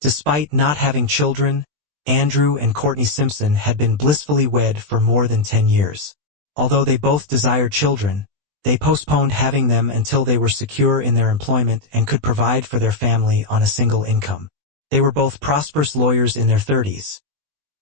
Despite not having children, Andrew and Courtney Simpson had been blissfully wed for more than 10 years. Although they both desired children, they postponed having them until they were secure in their employment and could provide for their family on a single income. They were both prosperous lawyers in their 30s.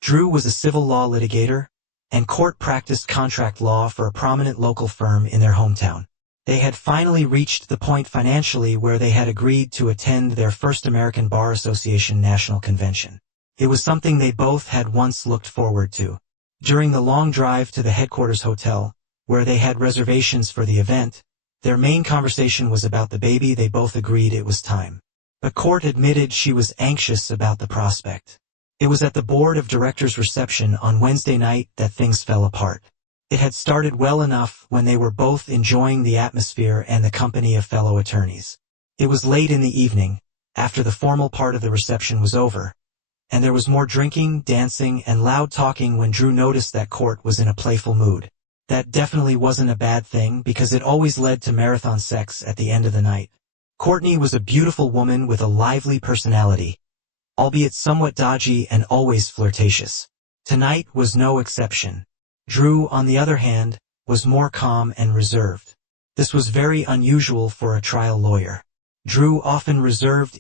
Drew was a civil law litigator, and Court practiced contract law for a prominent local firm in their hometown. They had finally reached the point financially where they had agreed to attend their first American Bar Association National Convention. It was something they both had once looked forward to. During the long drive to the headquarters hotel, where they had reservations for the event, their main conversation was about the baby. They both agreed it was time. But Court admitted she was anxious about the prospect. It was at the board of directors reception on Wednesday night that things fell apart. It had started well enough when they were both enjoying the atmosphere and the company of fellow attorneys. It was late in the evening, after the formal part of the reception was over, and there was more drinking, dancing, and loud talking when Drew noticed that Court was in a playful mood. That definitely wasn't a bad thing because it always led to marathon sex at the end of the night. Courtney was a beautiful woman with a lively personality, albeit somewhat dodgy and always flirtatious. Tonight was no exception. Drew, on the other hand, was more calm and reserved. This was very unusual for a trial lawyer. Drew often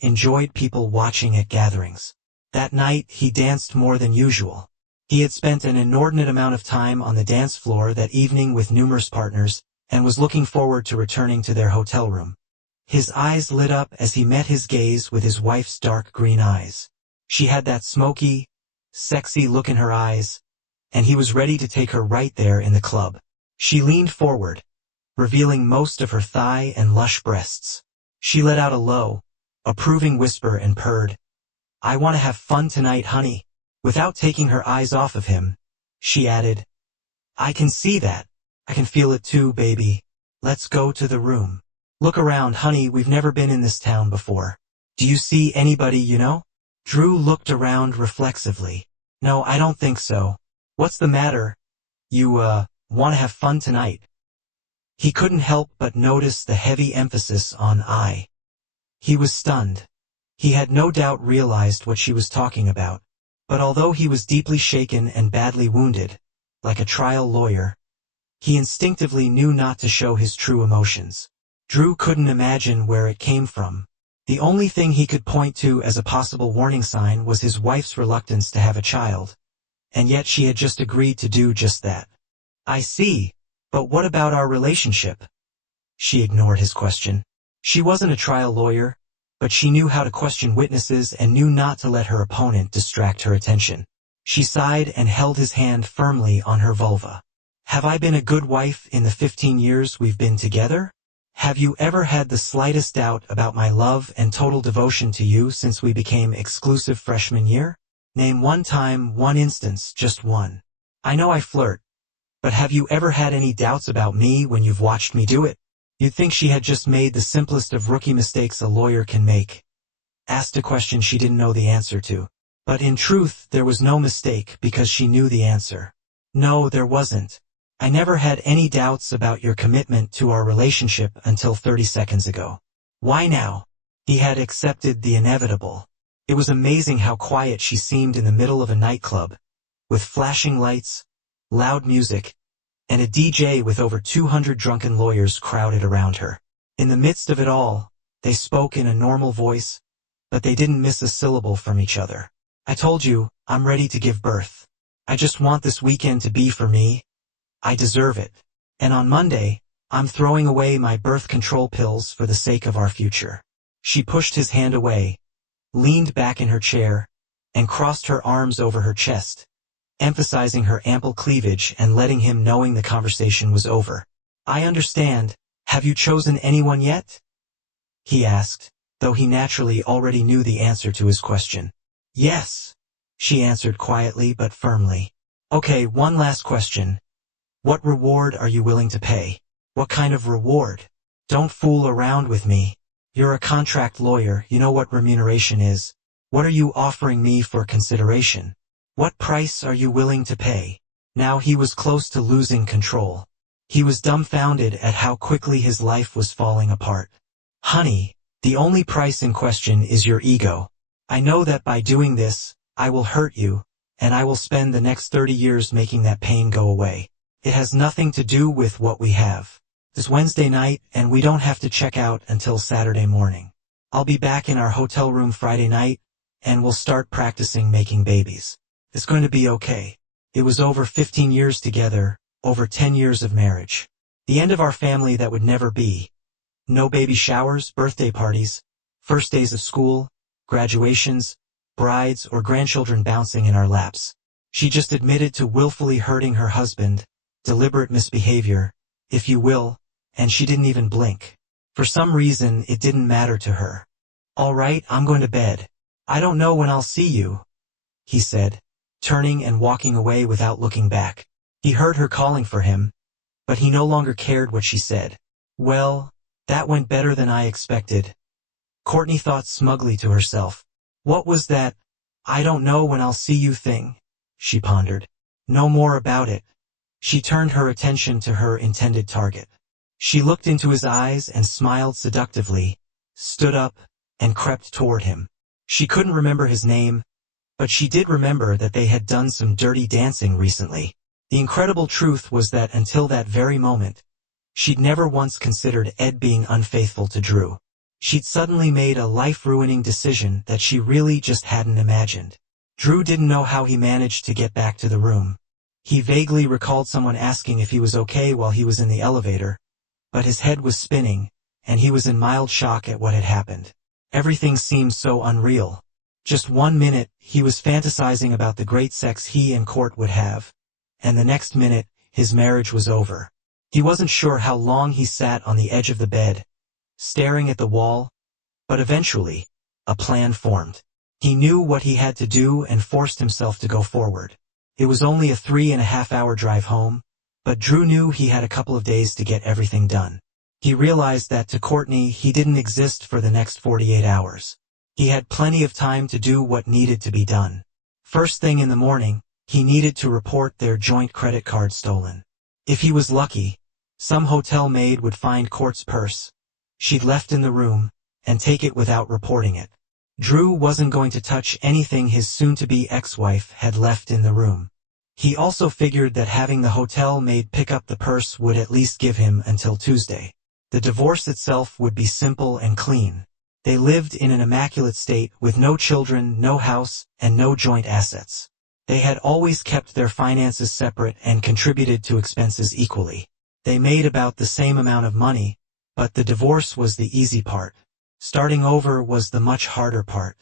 enjoyed people watching at gatherings. That night, he danced more than usual. He had spent an inordinate amount of time on the dance floor that evening with numerous partners, and was looking forward to returning to their hotel room. His eyes lit up as he met his gaze with his wife's dark green eyes. She had that smoky, sexy look in her eyes, and he was ready to take her right there in the club. She leaned forward, revealing most of her thigh and lush breasts. She let out a low, approving whisper and purred, "I want to have fun tonight, honey." Without taking her eyes off of him, she added, "I can see that. I can feel it too, baby. Let's go to the room. Look around, honey, we've never been in this town before. Do you see anybody you know?" Drew looked around reflexively. "No, I don't think so. What's the matter? You, want to have fun tonight?" He couldn't help but notice the heavy emphasis on I. He was stunned. He had no doubt realized what she was talking about. But although he was deeply shaken and badly wounded, like a trial lawyer, he instinctively knew not to show his true emotions. Drew couldn't imagine where it came from. The only thing he could point to as a possible warning sign was his wife's reluctance to have a child. And yet she had just agreed to do just that. "I see, but what about our relationship?" She ignored his question. She wasn't a trial lawyer, but she knew how to question witnesses and knew not to let her opponent distract her attention. She sighed and held his hand firmly on her vulva. "Have I been a good wife in the 15 years we've been together? Have you ever had the slightest doubt about my love and total devotion to you since we became exclusive freshman year? Name one time, one instance, just one. I know I flirt, but have you ever had any doubts about me when you've watched me do it?" You'd think she had just made the simplest of rookie mistakes a lawyer can make. Asked a question she didn't know the answer to. But in truth, there was no mistake because she knew the answer. "No, there wasn't. I never had any doubts about your commitment to our relationship until 30 seconds ago." Why now? He had accepted the inevitable. It was amazing how quiet she seemed in the middle of a nightclub, with flashing lights, loud music, and a DJ with over 200 drunken lawyers crowded around her. In the midst of it all, they spoke in a normal voice, but they didn't miss a syllable from each other. "I told you, I'm ready to give birth. I just want this weekend to be for me. I deserve it. And on Monday, I'm throwing away my birth control pills for the sake of our future." She pushed his hand away, leaned back in her chair, and crossed her arms over her chest, emphasizing her ample cleavage and letting him knowing the conversation was over. "I understand. Have you chosen anyone yet?" he asked, though he naturally already knew the answer to his question. "Yes," she answered quietly but firmly. "Okay, one last question. What reward are you willing to pay?" "What kind of reward? Don't fool around with me. You're a contract lawyer, you know what remuneration is. What are you offering me for consideration? What price are you willing to pay?" Now he was close to losing control. He was dumbfounded at how quickly his life was falling apart. "Honey, the only price in question is your ego. I know that by doing this, I will hurt you, and I will spend the next 30 years making that pain go away. It has nothing to do with what we have. It's Wednesday night, and we don't have to check out until Saturday morning. I'll be back in our hotel room Friday night, and we'll start practicing making babies. It's going to be okay. It was over 15 years together, over 10 years of marriage. The end of our family that would never be. No baby showers, birthday parties, first days of school, graduations, brides or grandchildren bouncing in our laps. She just admitted to willfully hurting her husband, deliberate misbehavior, if you will, and she didn't even blink. For some reason, it didn't matter to her. All right, I'm going to bed. I don't know when I'll see you, he said, turning and walking away without looking back. He heard her calling for him, but he no longer cared what she said. Well, that went better than I expected. Courtney thought smugly to herself. What was that, I don't know when I'll see you thing? She pondered. No more about it. She turned her attention to her intended target. She looked into his eyes and smiled seductively, stood up, and crept toward him. She couldn't remember his name, but she did remember that they had done some dirty dancing recently. The incredible truth was that until that very moment, she'd never once considered Ed being unfaithful to Drew. She'd suddenly made a life-ruining decision that she really just hadn't imagined. Drew didn't know how he managed to get back to the room. He vaguely recalled someone asking if he was okay while he was in the elevator, but his head was spinning, and he was in mild shock at what had happened. Everything seemed so unreal. Just 1 minute, he was fantasizing about the great sex he and Court would have, and the next minute, his marriage was over. He wasn't sure how long he sat on the edge of the bed, staring at the wall, but eventually, a plan formed. He knew what he had to do and forced himself to go forward. It was only a 3.5-hour drive home, but Drew knew he had a couple of days to get everything done. He realized that to Courtney he didn't exist for the next 48 hours. He had plenty of time to do what needed to be done. First thing in the morning, he needed to report their joint credit card stolen. If he was lucky, some hotel maid would find Court's purse she'd left in the room, and take it without reporting it. Drew wasn't going to touch anything his soon-to-be ex-wife had left in the room. He also figured that having the hotel maid pick up the purse would at least give him until Tuesday. The divorce itself would be simple and clean. They lived in an immaculate state with no children, no house, and no joint assets. They had always kept their finances separate and contributed to expenses equally. They made about the same amount of money, but the divorce was the easy part. Starting over was the much harder part.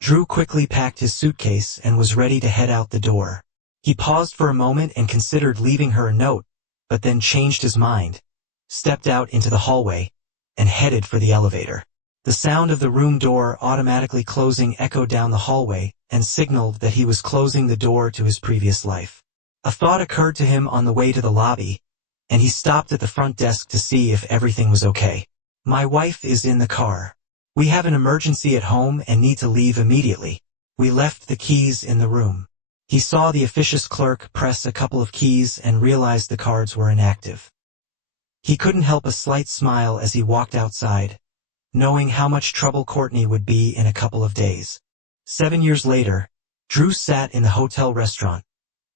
Drew quickly packed his suitcase and was ready to head out the door. He paused for a moment and considered leaving her a note, but then changed his mind, stepped out into the hallway, and headed for the elevator. The sound of the room door automatically closing echoed down the hallway and signaled that he was closing the door to his previous life. A thought occurred to him on the way to the lobby, and he stopped at the front desk to see if everything was okay. My wife is in the car. We have an emergency at home and need to leave immediately. We left the keys in the room. He saw the officious clerk press a couple of keys and realized the cards were inactive. He couldn't help a slight smile as he walked outside, knowing how much trouble Courtney would be in a couple of days. 7 years later, Drew sat in the hotel restaurant,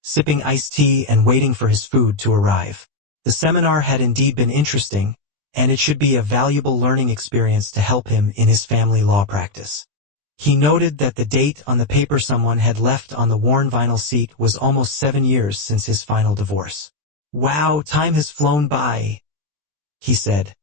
sipping iced tea and waiting for his food to arrive. The seminar had indeed been interesting, and it should be a valuable learning experience to help him in his family law practice. He noted that the date on the paper someone had left on the worn vinyl seat was almost 7 years since his final divorce. Wow, time has flown by, he said,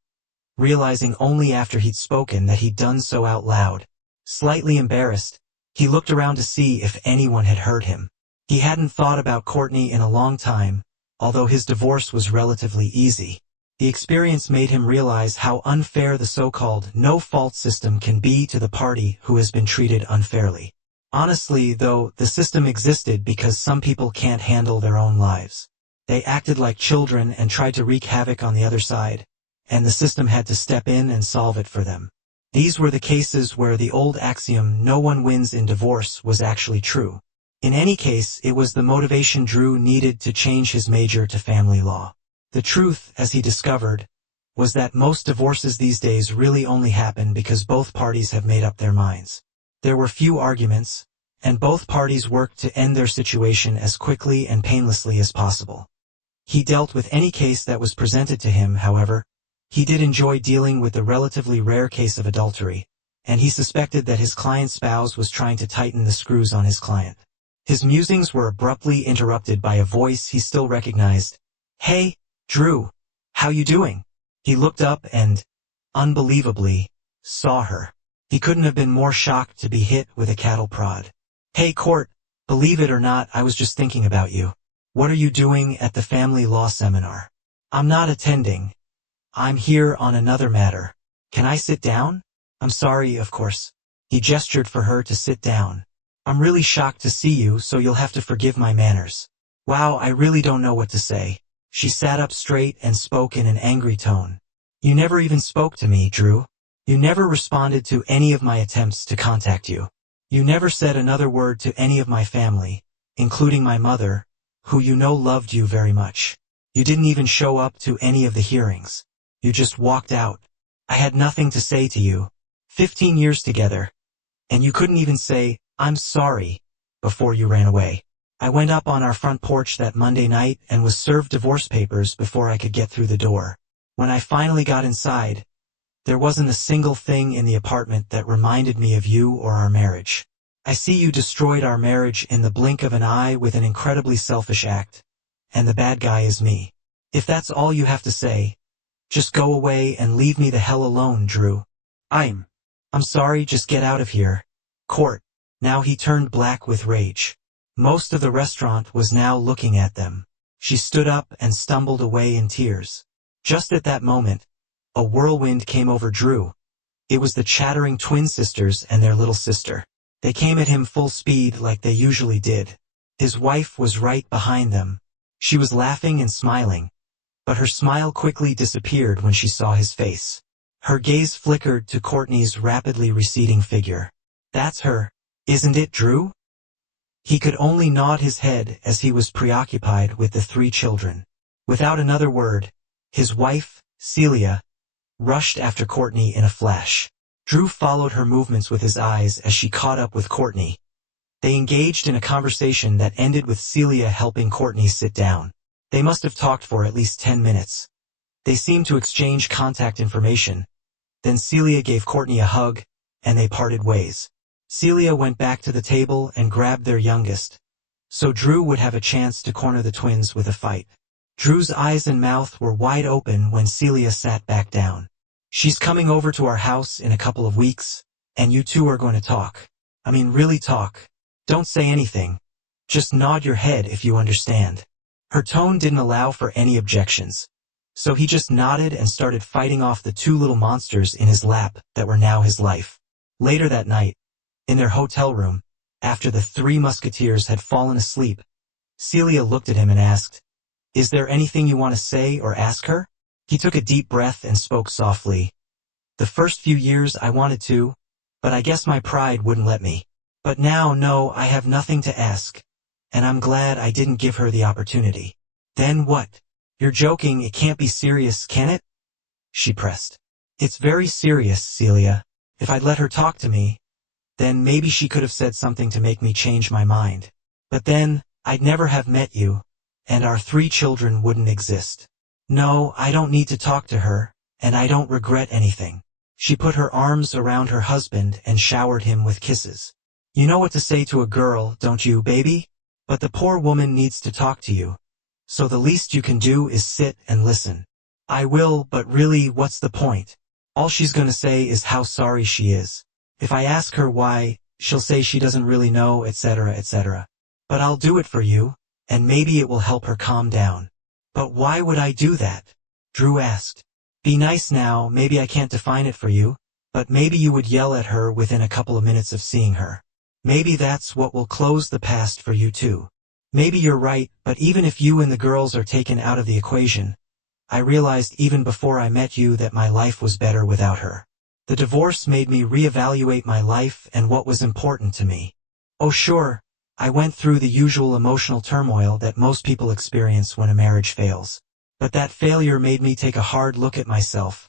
realizing only after he'd spoken that he'd done so out loud. Slightly embarrassed, he looked around to see if anyone had heard him. He hadn't thought about Courtney in a long time, although his divorce was relatively easy. The experience made him realize how unfair the so-called no-fault system can be to the party who has been treated unfairly. Honestly, though, the system existed because some people can't handle their own lives. They acted like children and tried to wreak havoc on the other side, and the system had to step in and solve it for them. These were the cases where the old axiom "no one wins in divorce" was actually true. In any case, it was the motivation Drew needed to change his major to family law. The truth, as he discovered, was that most divorces these days really only happen because both parties have made up their minds. There were few arguments, and both parties worked to end their situation as quickly and painlessly as possible. He dealt with any case that was presented to him, however. He did enjoy dealing with the relatively rare case of adultery, and he suspected that his client's spouse was trying to tighten the screws on his client. His musings were abruptly interrupted by a voice he still recognized. "Hey, Drew. How you doing?" He looked up and, unbelievably, saw her. He couldn't have been more shocked to be hit with a cattle prod. "Hey, Court, believe it or not, I was just thinking about you. What are you doing at the family law seminar?" "I'm not attending. I'm here on another matter. Can I sit down?" "I'm sorry, of course." He gestured for her to sit down. "I'm really shocked to see you, so you'll have to forgive my manners." "Wow, I really don't know what to say." She sat up straight and spoke in an angry tone. "You never even spoke to me, Drew. You never responded to any of my attempts to contact you. You never said another word to any of my family, including my mother, who you know loved you very much. You didn't even show up to any of the hearings. You just walked out. I had nothing to say to you. 15 years together. And you couldn't even say, 'I'm sorry,' before you ran away. I went up on our front porch that Monday night and was served divorce papers before I could get through the door. When I finally got inside, there wasn't a single thing in the apartment that reminded me of you or our marriage. I see you destroyed our marriage in the blink of an eye with an incredibly selfish act, and the bad guy is me. If that's all you have to say, just go away and leave me the hell alone, Drew. I'm sorry, just get out of here." Court. Now he turned black with rage. Most of the restaurant was now looking at them. She stood up and stumbled away in tears. Just at that moment, a whirlwind came over Drew. It was the chattering twin sisters and their little sister. They came at him full speed like they usually did. His wife was right behind them. She was laughing and smiling, but her smile quickly disappeared when she saw his face. Her gaze flickered to Courtney's rapidly receding figure. "That's her, isn't it, Drew?" He could only nod his head as he was preoccupied with the 3 children. Without another word, his wife, Celia, rushed after Courtney in a flash. Drew followed her movements with his eyes as she caught up with Courtney. They engaged in a conversation that ended with Celia helping Courtney sit down. They must have talked for at least 10 minutes. They seemed to exchange contact information. Then Celia gave Courtney a hug, and they parted ways. Celia went back to the table and grabbed their youngest, so Drew would have a chance to corner the twins with a fight. Drew's eyes and mouth were wide open when Celia sat back down. "She's coming over to our house in a couple of weeks, and you two are going to talk. I mean, really talk. Don't say anything. Just nod your head if you understand." Her tone didn't allow for any objections, so he just nodded and started fighting off the 2 little monsters in his lap that were now his life. Later that night, in their hotel room, after the 3 musketeers had fallen asleep, Celia looked at him and asked, "Is there anything you want to say or ask her?" He took a deep breath and spoke softly. "The first few years I wanted to, but I guess my pride wouldn't let me. But now, no, I have nothing to ask, and I'm glad I didn't give her the opportunity." "Then what? You're joking, it can't be serious, can it?" she pressed. "It's very serious, Celia. If I'd let her talk to me, then maybe she could have said something to make me change my mind. But then, I'd never have met you, and our 3 children wouldn't exist. No, I don't need to talk to her, and I don't regret anything." She put her arms around her husband and showered him with kisses. "You know what to say to a girl, don't you, baby? But the poor woman needs to talk to you. So the least you can do is sit and listen." "I will, but really, what's the point? All she's gonna say is how sorry she is. If I ask her why, she'll say she doesn't really know, etc., etc. But I'll do it for you, and maybe it will help her calm down." "But why would I do that?" Drew asked. "Be nice now, maybe I can't define it for you, but maybe you would yell at her within a couple of minutes of seeing her. Maybe that's what will close the past for you too. Maybe you're right, but even if you and the girls are taken out of the equation, I realized even before I met you that my life was better without her. The divorce made me reevaluate my life and what was important to me. Oh sure, I went through the usual emotional turmoil that most people experience when a marriage fails. But that failure made me take a hard look at myself,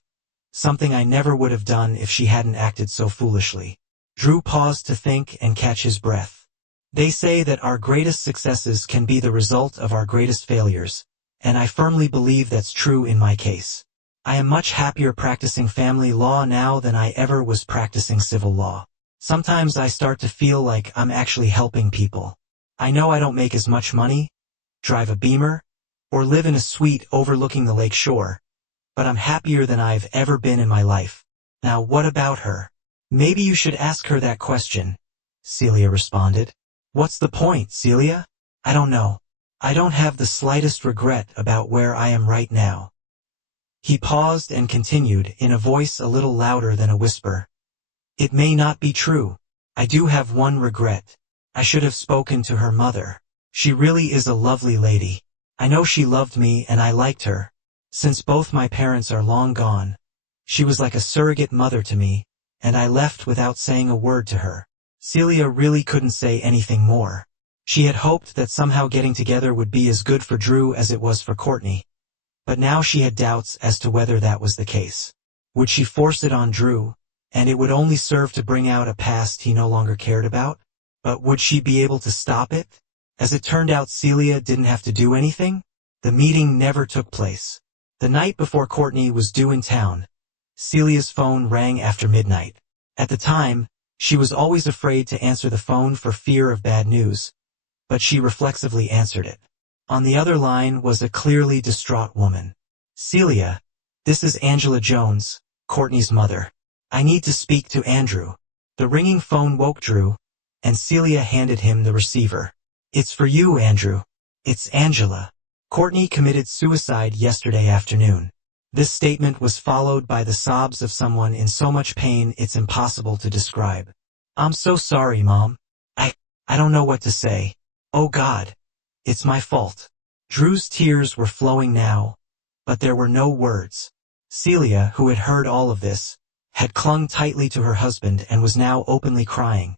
something I never would have done if she hadn't acted so foolishly." Drew paused to think and catch his breath. They say that our greatest successes can be the result of our greatest failures, and I firmly believe that's true in my case. I am much happier practicing family law now than I ever was practicing civil law. Sometimes I start to feel like I'm actually helping people. I know I don't make as much money, drive a Beamer, or live in a suite overlooking the lake shore, but I'm happier than I've ever been in my life. Now what about her? Maybe you should ask her that question, Celia responded. What's the point, Celia? I don't know. I don't have the slightest regret about where I am right now. He paused and continued in a voice a little louder than a whisper. It may not be true. I do have one regret. I should have spoken to her mother. She really is a lovely lady. I know she loved me and I liked her. Since both my parents are long gone, she was like a surrogate mother to me, and I left without saying a word to her. Celia really couldn't say anything more. She had hoped that somehow getting together would be as good for Drew as it was for Courtney. But now she had doubts as to whether that was the case. Would she force it on Drew, and it would only serve to bring out a past he no longer cared about? But would she be able to stop it? As it turned out, Celia didn't have to do anything. The meeting never took place. The night before Courtney was due in town, Celia's phone rang after midnight. At the time, she was always afraid to answer the phone for fear of bad news, but she reflexively answered it. On the other line was a clearly distraught woman. Celia, this is Angela Jones, Courtney's mother. I need to speak to Andrew. The ringing phone woke Drew, and Celia handed him the receiver. It's for you, Andrew. It's Angela. Courtney committed suicide yesterday afternoon. This statement was followed by the sobs of someone in so much pain it's impossible to describe. I'm so sorry, Mom. I don't know what to say. Oh God. It's my fault. Drew's tears were flowing now, but there were no words. Celia, who had heard all of this, had clung tightly to her husband and was now openly crying,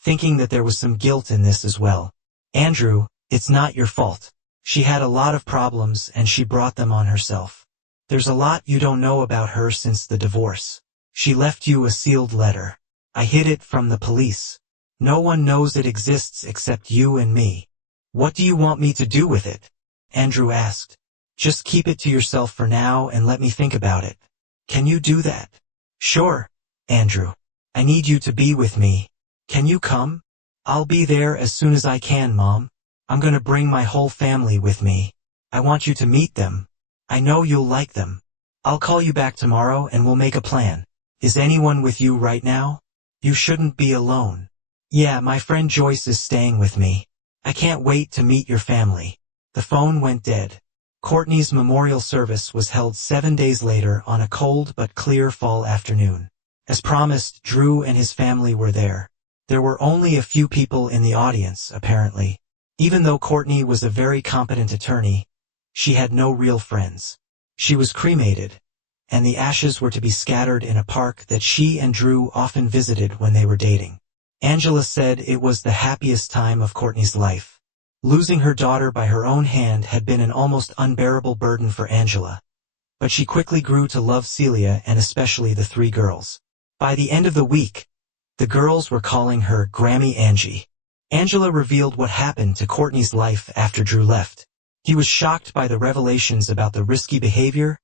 thinking that there was some guilt in this as well. Andrew, it's not your fault. She had a lot of problems and she brought them on herself. There's a lot you don't know about her since the divorce. She left you a sealed letter. I hid it from the police. No one knows it exists except you and me. What do you want me to do with it? Andrew asked. Just keep it to yourself for now and let me think about it. Can you do that? Sure, Andrew. I need you to be with me. Can you come? I'll be there as soon as I can, Mom. I'm gonna bring my whole family with me. I want you to meet them. I know you'll like them. I'll call you back tomorrow and we'll make a plan. Is anyone with you right now? You shouldn't be alone. Yeah, my friend Joyce is staying with me. I can't wait to meet your family. The phone went dead. Courtney's memorial service was held 7 days later on a cold but clear fall afternoon. As promised, Drew and his family were there. There were only a few people in the audience, apparently. Even though Courtney was a very competent attorney, she had no real friends. She was cremated, and the ashes were to be scattered in a park that she and Drew often visited when they were dating. Angela said it was the happiest time of Courtney's life. Losing her daughter by her own hand had been an almost unbearable burden for Angela, but she quickly grew to love Celia and especially the three girls. By the end of the week, the girls were calling her Grammy Angie. Angela revealed what happened to Courtney's life after Drew left. He was shocked by the revelations about the risky behavior,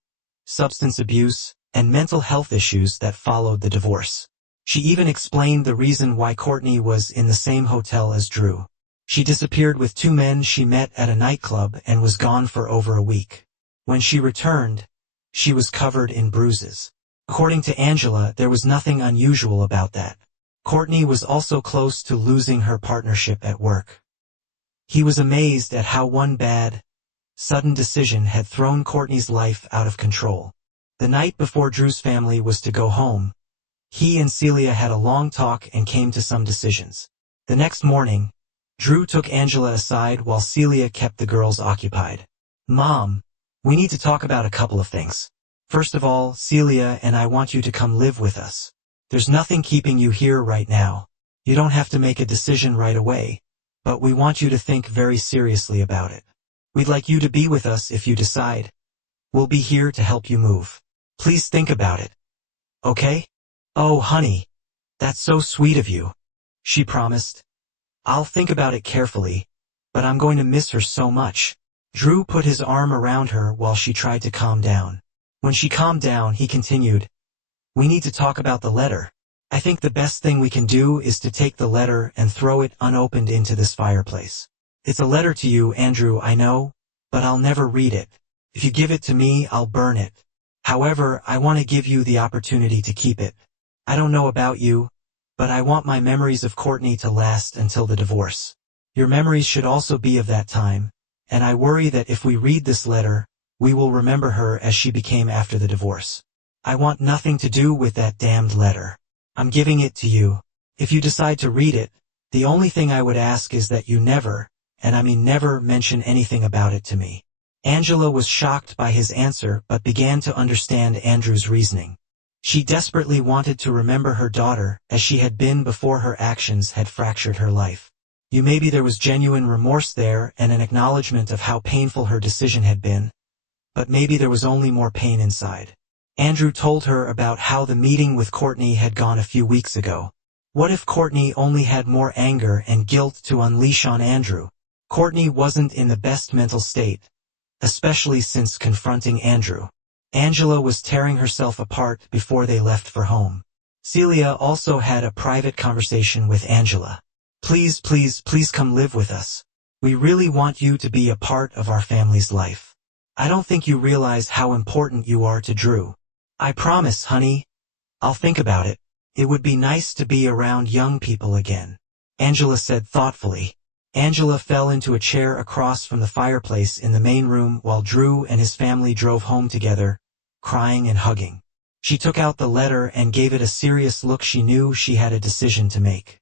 substance abuse, and mental health issues that followed the divorce. She even explained the reason why Courtney was in the same hotel as Drew. She disappeared with two men she met at a nightclub and was gone for over a week. When she returned, she was covered in bruises. According to Angela, there was nothing unusual about that. Courtney was also close to losing her partnership at work. He was amazed at how one bad, sudden decision had thrown Courtney's life out of control. The night before Drew's family was to go home, he and Celia had a long talk and came to some decisions. The next morning, Drew took Angela aside while Celia kept the girls occupied. Mom, we need to talk about a couple of things. First of all, Celia and I want you to come live with us. There's nothing keeping you here right now. You don't have to make a decision right away, but we want you to think very seriously about it. We'd like you to be with us if you decide. We'll be here to help you move. Please think about it. Okay? Oh, honey. That's so sweet of you, she promised. I'll think about it carefully, but I'm going to miss her so much. Drew put his arm around her while she tried to calm down. When she calmed down, he continued, "We need to talk about the letter. I think the best thing we can do is to take the letter and throw it unopened into this fireplace. It's a letter to you, Andrew, I know, but I'll never read it. If you give it to me, I'll burn it. However, I want to give you the opportunity to keep it. I don't know about you, but I want my memories of Courtney to last until the divorce. Your memories should also be of that time, and I worry that if we read this letter, we will remember her as she became after the divorce. I want nothing to do with that damned letter. I'm giving it to you. If you decide to read it, the only thing I would ask is that you never, and I mean never, mention anything about it to me." Angela was shocked by his answer but began to understand Andrew's reasoning. She desperately wanted to remember her daughter as she had been before her actions had fractured her life. Maybe there was genuine remorse there and an acknowledgement of how painful her decision had been, but maybe there was only more pain inside. Andrew told her about how the meeting with Courtney had gone a few weeks ago. What if Courtney only had more anger and guilt to unleash on Andrew? Courtney wasn't in the best mental state, especially since confronting Andrew. Angela was tearing herself apart before they left for home. Celia also had a private conversation with Angela. "Please, please, please come live with us. We really want you to be a part of our family's life. I don't think you realize how important you are to Drew. I promise, honey. I'll think about it. It would be nice to be around young people again," Angela said thoughtfully. Angela fell into a chair across from the fireplace in the main room while Drew and his family drove home together, crying and hugging. She took out the letter and gave it a serious look. She knew she had a decision to make.